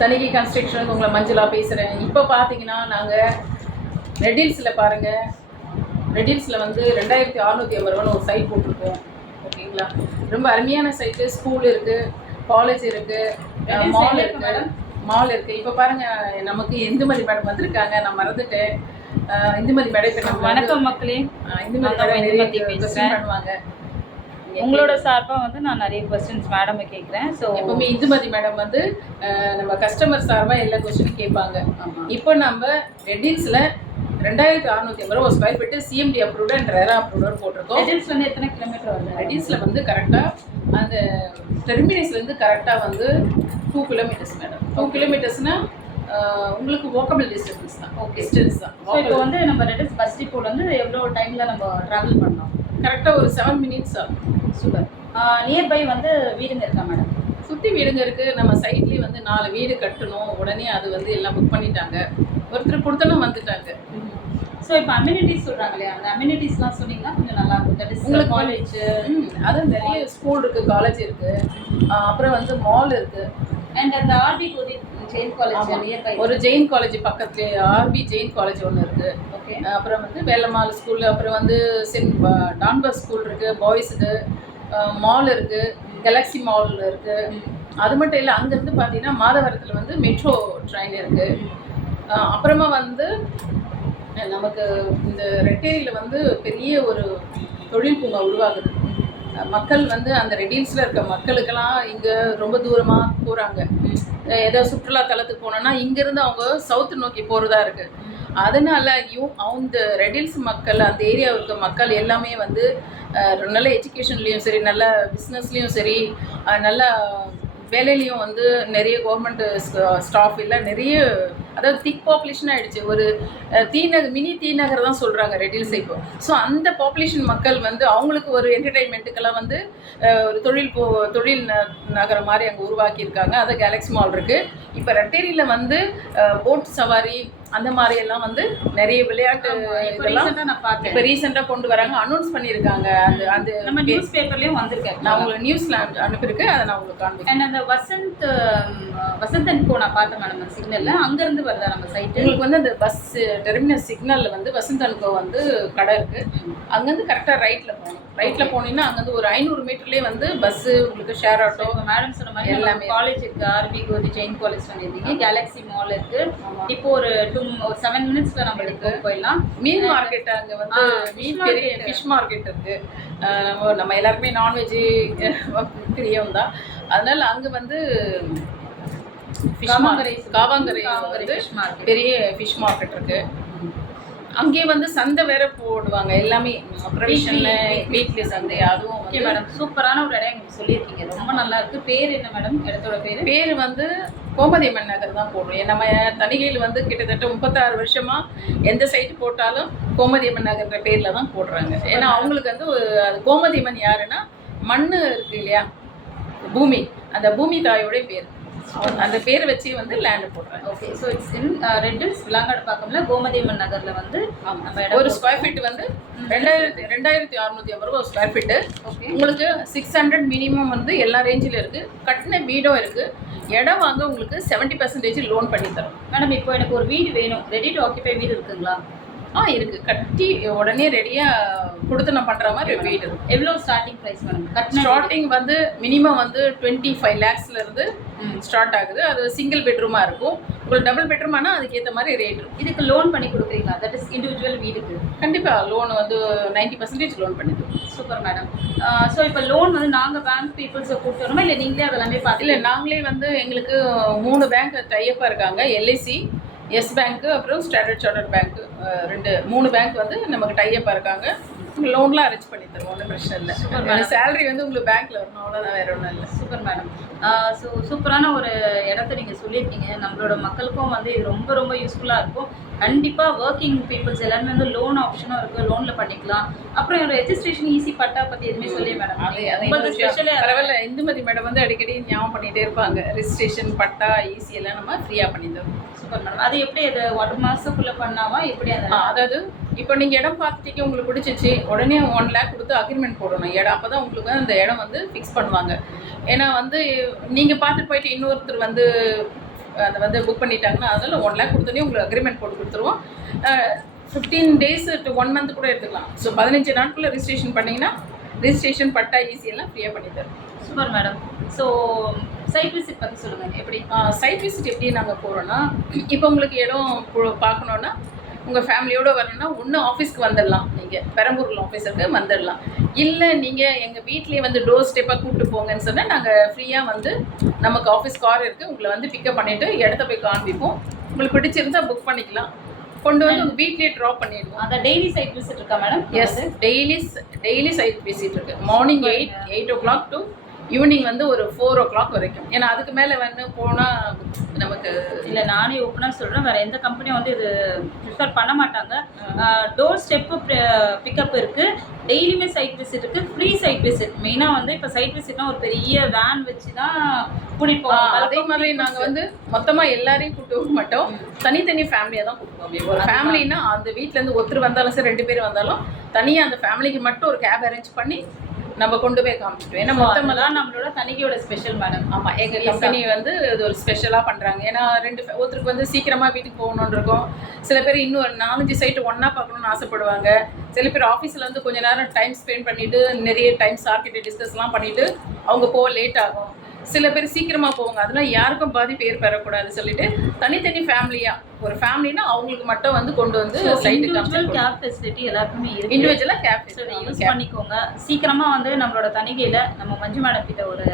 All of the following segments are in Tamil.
தணிகை கன்ஸ்ட்ரக்ஷன் உங்களை மஞ்சளா பேசுகிறேன். இப்போ பார்த்தீங்கன்னா நாங்கள் ரெடில்ஸில் பாருங்கள், ரெடில்ஸில் வந்து 2650 ரூபான்னு ஒரு சைட் போட்டிருக்கோம். ஓகேங்களா, ரொம்ப அருமையான சைட்டு. ஸ்கூல் இருக்குது, காலேஜ் இருக்குது, மால் இருக்குது. இப்போ பாருங்கள், நமக்கு இந்துமதி மேடம் வந்திருக்காங்க. நான் மறந்துட்டேன். இந்துமதி மேடம் வணக்கம் மக்களே. இந்துமதி மேடம் நிறைய கொஸ்டின் பண்ணுவாங்க. உங்களோட சார்பாக வந்து நான் நிறைய கொஸ்டின்ஸ் மேடம் கேட்குறேன். ஸோ எப்பவுமே இந்துமதி மேடம் வந்து நம்ம கஸ்டமர் சார்பாக எல்லா கொஸ்டினும் கேட்பாங்க. இப்போ நம்ம ரெடில்ஸில் 2650 ரூபா square feet CMD approved and RERA approved போட்டிருக்கோம். ரெடில்ஸ் வந்து எத்தனை கிலோமீட்டர் வருது? ரெடில்ஸில் வந்து கரெக்டாக அந்த டெர்மினஸ்லேருந்து கரெக்டாக வந்து 2 கிலோமீட்டர்ஸ் மேடம். 2 கிலோமீட்டர்ஸ்னால் உங்களுக்கு வாக்கபிள் டிஸ்டன்ஸ் தான். ஓகே, டிஸ்டன்ஸ் தான். ஸோ இப்போ வந்து நம்ம ரெடில்ஸ் பஸ் டிப்போல வந்து எவ்வளோ டைமில் நம்ம ட்ராவல் பண்ணோம்? கரெக்டாக ஒரு 7 மினிட்ஸ் ஆகும். சூப்பர். நியர்பை வந்து வீடுங்க இருக்கா மேடம்? சுற்றி வீடுங்க இருக்குது. நம்ம சைட்லேயே வந்து 4 வீடு கட்டணும். உடனே அது வந்து எல்லாம் புக் பண்ணிட்டாங்க. ஒருத்தர் கொடுத்தனும் வந்துட்டாங்க. ஸோ இப்போ அம்யூனிட்டிஸ் சொல்கிறாங்க இல்லையா, அந்த அம்யூனிட்டிஸ்லாம் சொன்னீங்கன்னா கொஞ்சம் நல்லாயிருக்கும். தட் இஸ் உங்களுக்கு காலேஜ், அதுவும் நிறைய ஸ்கூல் இருக்குது, காலேஜ் இருக்குது, அப்புறம் வந்து மால் இருக்குது. அண்ட் அந்த ஆர்பி கோதி ஜெயின் காலேஜ் நியர்பை ஒரு ஜெயின் காலேஜ் பக்கத்துலேயே ஆர்பி ஜெயின் காலேஜ் ஒன்று இருக்குது. ஓகே. அப்புறம் வந்து வேலம்மாள் ஸ்கூல், அப்புறம் வந்து டான்பஸ் ஸ்கூல் இருக்குது, பாய்ஸுக்கு மால் இருக்குது, கேலக்ஸி மால் இருக்குது. அது மட்டும் இல்லை, அங்கேருந்து பார்த்தீங்கன்னா மாதவரத்தில் வந்து மெட்ரோ ட்ரெயின் இருக்குது. அப்புறமா வந்து நமக்கு இந்த ரெட்டேரியில் வந்து பெரிய ஒரு தொழில் பூங்கா உருவாகுது. மக்கள் வந்து அந்த ரெடில்ஸில் இருக்க மக்களுக்கெல்லாம் இங்கே ரொம்ப தூரமாக போகிறாங்க. ஏதாவது சுற்றுலா தலத்துக்கு போனோன்னா இங்கேருந்து அவங்க சவுத்து நோக்கி போகிறதா இருக்குது. அதனால அந்த ரெடில்ஸ் மக்கள், அந்த ஏரியாவில் இருக்க மக்கள் எல்லாமே வந்து நல்ல எஜுகேஷன்லேயும் சரி, நல்ல பிஸ்னஸ்லேயும் சரி, நல்ல வேலையிலையும் வந்து நிறைய கவர்மெண்ட் ஸ்டாஃப் இல்லை, நிறைய அதாவது திக் பாப்புலேஷன் ஆகிடுச்சு. ஒரு மினி தீநகர் தான் சொல்கிறாங்க ரெடில்ஸ் இப்போ. ஸோ அந்த பாப்புலேஷன் மக்கள் வந்து அவங்களுக்கு ஒரு என்டர்டெயின்மெண்ட்டுக்கெல்லாம் வந்து ஒரு தொழில் நகரம் மாதிரி அங்கே உருவாக்கியிருக்காங்க. அது கேலக்ஸி மால் இருக்குது. இப்போ ரெட்டேரியில் வந்து போட் சவாரி அந்த மாதிரி எல்லாம் வந்து நிறைய விளையாட்டு இதெல்லாம் இப்போ ரீசெண்டாக கொண்டு வராங்க, அனௌன்ஸ் பண்ணியிருக்காங்க. அந்த நம்ம நியூஸ் பேப்பர்லேயும் வந்திருக்கேன். நான் உங்களுக்கு நியூஸில் அனுப்பியிருக்கேன், அதை நான் உங்களுக்கு காண்பிக்கிறேன். அண்ட் அந்த வசந்தன் கோ நான் பார்த்தேன் மேடம் சிக்னலில். அங்கேருந்து வருதா நம்ம சைட்டு? உங்களுக்கு வந்து அந்த பஸ் டெர்மினஸ் சிக்னலில் வந்து வசந்தன் கோ வந்து கடை இருக்குது. அங்கேருந்து கரெக்டாக ரைட்டில் போகணும். ரைட்டில் போனீங்கன்னா அங்கேருந்து ஒரு 500 மீட்டர்லேயே வந்து பஸ்ஸு, உங்களுக்கு ஷேர் ஆட்டோ, மேடம் சொன்ன மாதிரி எல்லாமே காலேஜ் இருக்குது. ஆர்பி கோதி ஜெயின் காலேஜ் பண்ணியிருந்தீங்க, கேலக்ஸி மால் இருக்குது. இப்போ ஒரு 7 மினிட்ஸில் நம்ம போயிடலாம். மீன் மார்க்கெட், அங்கே வந்து மீன் பெரிய ஃபிஷ் மார்க்கெட் இருக்குது. நம்ம எல்லாருக்குமே நான்வெஜ்ஜு பிரியம் தான். அதனால் அங்கே வந்து காவாங்கரை பெரிய ஃபிஷ் மார்க்கெட் இருக்குது. அங்கேயே வந்து சந்தை வேற போடுவாங்க எல்லாமே, வீக்லி சந்தை. அதுவும் ஓகே மேடம், சூப்பரான ஒரு இடம் எங்களுக்கு சொல்லியிருக்கீங்க, ரொம்ப நல்லா இருக்கு. பேர் என்ன மேடம் இடத்தோட பேர் வந்து கோமதி அம்மன் நகர் தான் போடுறோம். நம்ம தணிகையில் வந்து கிட்டத்தட்ட 36 வருஷமாக எந்த சைட்டு போட்டாலும் கோமதி அம்மன் நகர்ன்ற பேரில் தான் போடுறாங்க. ஏன்னா அவங்களுக்கு வந்து அது கோமதி அம்மன் யாருன்னா மண் இருக்குது இல்லையா, பூமி, அந்த பூமி தாயோட பேர், அந்த பேரை வச்சு வந்து லேண்டு போடுறாங்க. Okay. So it's in Redhills, Vilangadu Gomathi Amman நகரில் வந்து ஒரு ஸ்கொயர் ஃபீட் வந்து 2650 ரூபா ஒரு ஸ்கொயர் ஃபீட்டு. ஓகே. உங்களுக்கு 600 மினிமம் வந்து எல்லா ரேஞ்சில் இருக்குது. கட்டின வீடும் இருக்குது. இடம் வாங்க உங்களுக்கு 70% லோன் பண்ணி தரோம். மேடம் இப்போ எனக்கு ஒரு வீடு வேணும், ரெடி டு ஆக்கியபை வீடு இருக்குங்களா? இருக்குது. கட்டி உடனே ரெடியாக கொடுத்து நான் பண்ணுற மாதிரி வீடு. எவ்வளோ ஸ்டார்டிங் ப்ரைஸ் மேடம்? ஸ்டார்டிங் வந்து மினிமம் வந்து 25 lakhsலேருந்து ஸ்டார்ட் ஆகுது. அது சிங்கிள் பெட்ரூமாக இருக்கும். உங்களுக்கு டபுள் பெட்ரூம் ஆனால் அதுக்கேற்ற மாதிரி ரேட் இருக்கும். இதுக்கு லோன் பண்ணி கொடுக்குறீங்களா? தட் இஸ் இண்டிவிஜுவல் வீடுக்கு? கண்டிப்பாக லோன் வந்து 90% லோன் பண்ணிடுவோம். Super madam. ஸோ இப்போ லோன் வந்து நாங்கள் பேங்க் பீப்புள்ஸை கொடுத்துருமா, இல்லை நீங்களே அதெல்லாமே பார்த்து? இல்லை, நாங்களே வந்து எங்களுக்கு 3 பேங்க் டைப்பாக இருக்காங்க. எல்ஐசி, எஸ் பேங்க்கு, அப்புறம் ஸ்டாண்டர்ட் சார்ட்டர்ட் பேங்க்கு, 3 பேங்க் வந்து நமக்கு டைப்பாக இருக்காங்க. லோன்லாம் அரேஞ்ச் பண்ணி தருவோம், ஒன்றும் பிரச்சனை இல்லை. சேலரி வந்து உங்களுக்கு பேங்க்கில் வரணும், அவ்வளோதான், வேறு ஒன்றும் இல்லை. Super madam. ஸோ சூப்பரான ஒரு இடத்த நீங்கள் சொல்லியிருக்கீங்க. நம்மளோட மக்களுக்கும் வந்து இது ரொம்ப ரொம்ப யூஸ்ஃபுல்லாக இருக்கும். கண்டிப்பாக ஒர்க்கிங் பீப்புள்ஸ் எல்லாருமே வந்து லோன் ஆப்ஷனும் இருக்குது, லோனில் பண்ணிக்கலாம். அப்புறம் ஒரு ரெஜிஸ்ட்ரேஷன் ஈஸி பட்டா பற்றி எதுவுமே சொல்லி மேடம். பரவாயில்ல, இந்துமதி மேடம் வந்து அடிக்கடி ஞாபகம் பண்ணிகிட்டே இருப்பாங்க. ரெஜிஸ்ட்ரேஷன் பட்டா ஈஸி எல்லாம் நம்ம ஃப்ரீயாக பண்ணி தரோம். Super madam. அது எப்படி, அது 1 மாதத்துக்குள்ளே பண்ணாவா எப்படி? அதாவது இப்போ நீங்கள் இடம் பார்த்துட்டீங்க, உங்களுக்கு பிடிச்சிச்சு, உடனே 1 lakh கொடுத்து அக்ரிமெண்ட் போடணும் இடம். அப்போ தான் உங்களுக்கு அந்த இடம் வந்து ஃபிக்ஸ் பண்ணுவாங்க. ஏன்னா வந்து நீங்கள் பார்த்துட்டு போயிட்டு இன்னொருத்தர் வந்து அதை வந்து புக் பண்ணிட்டாங்கன்னா அதில் 1 lakh கொடுத்தோன்னே உங்களுக்கு அக்ரிமெண்ட் போட்டு கொடுத்துருவோம். 15 days to 1 month கூட எடுத்துக்கலாம். ஸோ 15 நாட்குள்ளே ரிஜிஸ்ட்ரேஷன் பண்ணிங்கன்னா ரிஜிஸ்ட்ரேஷன் பட்டா ஈஸியெல்லாம் ஃப்ரீயாக பண்ணி தரும். Super madam. So side visit பற்றி சொல்லுங்கள். எப்படி சைட் விசிட் எப்படி நாங்கள் போகிறோன்னா, இப்போ உங்களுக்கு இடம் பார்க்கணுன்னா உங்கள் ஃபேமிலியோடு வரணுன்னா ஒன்று ஆஃபீஸ்க்கு வந்துடலாம். நீங்கள் பெரம்பூரில் ஆஃபீஸருக்கு வந்துடலாம். இல்லை நீங்கள் எங்கள் வீட்லேயே வந்து டோர் ஸ்டெப்பாக கூப்பிட்டு போங்கன்னு சொன்னால் நாங்கள் ஃப்ரீயாக வந்து நமக்கு ஆஃபீஸ் கார் இருக்குது, உங்களை வந்து பிக்கப் பண்ணிவிட்டு இடத்த போய் காண்பிப்போம். உங்களுக்கு பிடிச்சிருந்தா புக் பண்ணிக்கலாம், கொண்டு வந்து உங்கள் வீட்லேயே ட்ராப் பண்ணிடுவோம். அந்த டெய்லி சைட் விசிட் இருக்கா madam? Yes, daily site visit இருக்குது. மார்னிங் 8 o'clock டு ஈவினிங் வந்து ஒரு 4 o'clock வரைக்கும். ஏன்னா அதுக்கு மேலே வந்து போனால் நமக்கு இல்லை, நானே ஓப்பனாக சொல்கிறேன், வேறு எந்த கம்பெனியும் வந்து இது ப்ரிஃபர் பண்ண மாட்டாங்க. டோர் ஸ்டெப்பு பிக்கப் இருக்குது, டெய்லியுமே சைட் விசிட் இருக்குது, ஃப்ரீ சைட் விசிட். மெயினாக வந்து இப்போ சைட் விசிட்னா ஒரு பெரிய வேன் வச்சு தான் கூட்டிகிட்டு போவோம். அதே மாதிரி நாங்கள் வந்து மொத்தமாக எல்லாரையும் கூப்பிட்டு போக மாட்டோம், தனித்தனி ஃபேமிலியாக தான் கூப்பிட்டு போவோம். ஒரு ஃபேமிலின்னா அந்த வீட்டிலேருந்து ஒருத்தர் வந்தாலும் சரி 2 பேர் வந்தாலும் தனியாக அந்த ஃபேமிலிக்கு மட்டும் ஒரு கேப் அரேஞ்ச் பண்ணி நம்ம கொண்டு போய் காமிச்சிட்டோம். ஏன்னா மொத்தமாக தான் நம்மளோட தனிக்கையோட ஸ்பெஷல் மேடம். ஆமாம், எங்கள் கம்பெனி வந்து இது ஒரு ஸ்பெஷலாக பண்ணுறாங்க. ஏன்னா ஒருத்தருக்கு வந்து சீக்கிரமாக வீட்டுக்கு போகணுன்னு இருக்கும், சில பேர் இன்னும் ஒரு 4-5 சைட்டு ஒன்றா பார்க்கணுன்னு ஆசைப்படுவாங்க, சில பேர் ஆஃபீஸில் வந்து கொஞ்சம் நேரம் டைம் ஸ்பெண்ட் பண்ணிவிட்டு நிறைய டைம் சார்கிட்ட டிஸ்கஸ்லாம் பண்ணிவிட்டு அவங்க போக லேட் ஆகும். சில பேர் சீக்கிரமாக போவாங்க, அதெல்லாம் யாருக்கும் பாதிப்பு ஏற்படக்கூடாது சொல்லிட்டு தனித்தனி ஃபேமிலியாக ஒரு ஃபேமிலினா அவங்களுக்கு மட்டும் வந்து கொண்டு வந்து சைட்டு கேப் ஃபெசிலிட்டி எல்லாருக்குமே இருக்குது. இண்டிவிஜுவலாக கேப் ஃபெசிலிட்டி யூஸ் பண்ணிக்கோங்க. சீக்கிரமாக வந்து நம்மளோட தனிகையில் நம்ம மஞ்சு மேடம் கிட்ட ஒரு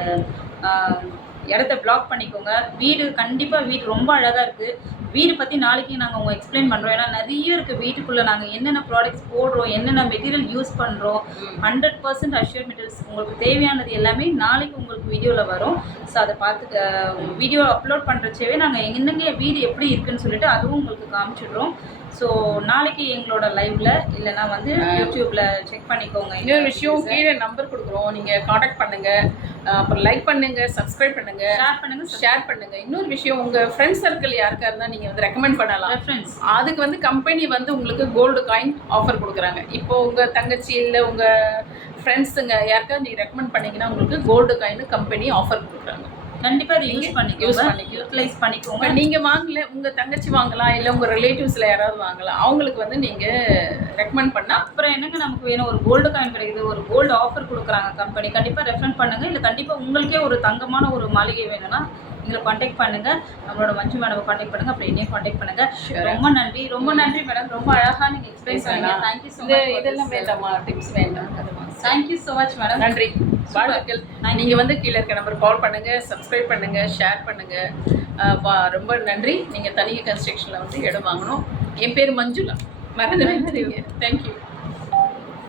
இடத்த பிளாக் பண்ணிக்கோங்க. வீடு கண்டிப்பாக வீடு ரொம்ப அழகாக இருக்குது. வீடு பற்றி நாளைக்கு நாங்கள் உங்கள் எக்ஸ்பிளைன் பண்ணுறோம். ஏன்னா நிறைய இருக்குது வீட்டுக்குள்ளே. நாங்கள் என்னென்ன ப்ராடக்ட்ஸ் போடுறோம், என்னென்ன மெட்டீரியல் யூஸ் பண்ணுறோம், 100% அஷ்யூர்ட் மெட்டீரியல்ஸ் உங்களுக்கு தேவையானது எல்லாமே நாளைக்கு உங்களுக்கு வீடியோவில் வரும். ஸோ அதை பார்த்து வீடியோ அப்லோட் பண்ணுறச்சவே நாங்கள் என்னங்க வீடு எப்படி இருக்குதுன்னு சொல்லிட்டு அதுவும் உங்களுக்கு காமிச்சிடுறோம். ஸோ நாளைக்கு எங்களோட லைவில் இல்லைனா வந்து யூடியூப்பில் செக் பண்ணிக்கோங்க. இன்னொரு விஷயம், கீழே நம்பர் கொடுக்குறோம், நீங்கள் காண்டாக்ட் பண்ணுங்கள், அப்புறம் லைக் பண்ணுங்கள், சப்ஸ்கிரைப் பண்ணுங்கள், ஷேர் பண்ணுங்கள். இன்னொரு விஷயம், உங்கள் ஃப்ரெண்ட்ஸ் சர்க்கிள் யாருக்கா இருந்தால் நீங்கள் வந்து ரெக்கமெண்ட் பண்ணலாம். ஃப்ரெண்ட்ஸ் அதுக்கு வந்து கம்பெனி வந்து உங்களுக்கு கோல்டு காயின் ஆஃபர் கொடுக்குறாங்க. இப்போது உங்கள் தங்கச்சி இல்லை உங்கள் ஃப்ரெண்ட்ஸுங்க யாருக்கா நீங்கள் ரெக்கமெண்ட் பண்ணிங்கன்னா உங்களுக்கு கோல்டு காயின் கம்பெனி ஆஃபர் கொடுக்குறாங்க. கண்டிப்பாக அதை யூஸ் யூட்டிலைஸ் பண்ணிக்கோங்க. நீங்கள் வாங்கல, உங்கள் தங்கச்சி வாங்கலாம், இல்லை உங்கள் ரிலேட்டிவ்ஸில் யாராவது வாங்கலாம், அவங்களுக்கு வந்து நீங்கள் ரெக்கமெண்ட் பண்ணால் அப்புறம் என்னங்க நமக்கு வேணும், ஒரு கோல்டு காயின் கிடைக்குது, ஒரு கோல்டு ஆஃபர் கொடுக்குறாங்க கம்பெனி. கண்டிப்பாக ரெஃபர் பண்ணுங்கள். இல்லை கண்டிப்பாக உங்களுக்கே ஒரு தங்கமான ஒரு மாளிகை வேணும்னா எங்களை காண்டாக்ட் பண்ணுங்கள், நம்மளோட மஞ்சு மேடம் காண்டாக்ட் பண்ணுங்கள், அப்புறம் என்னையும் காண்டாக்ட் பண்ணுங்கள். ரொம்ப நன்றி, ரொம்ப நன்றி மேடம். ரொம்ப அழகாக நீங்கள் எக்ஸ்பிளைன் பண்ணுங்க. Thank you so much. இதெல்லாம் வேண்டாமா, டிப்ஸ் வேண்டாம். Thank you so much madam. நன்றி, வாழ்த்துக்கள். நீங்கள் வந்து கீழே இருக்க நம்பர் கால் பண்ணுங்கள், சப்ஸ்கிரைப் பண்ணுங்கள், ஷேர் பண்ணுங்கள். ரொம்ப நன்றி. நீங்கள் தனியாக கன்ஸ்ட்ரக்ஷனில் வந்து இடம் வாங்கணும். என் பேர் மஞ்சுளா, மறந்துடாதீங்க. தேங்க்யூ.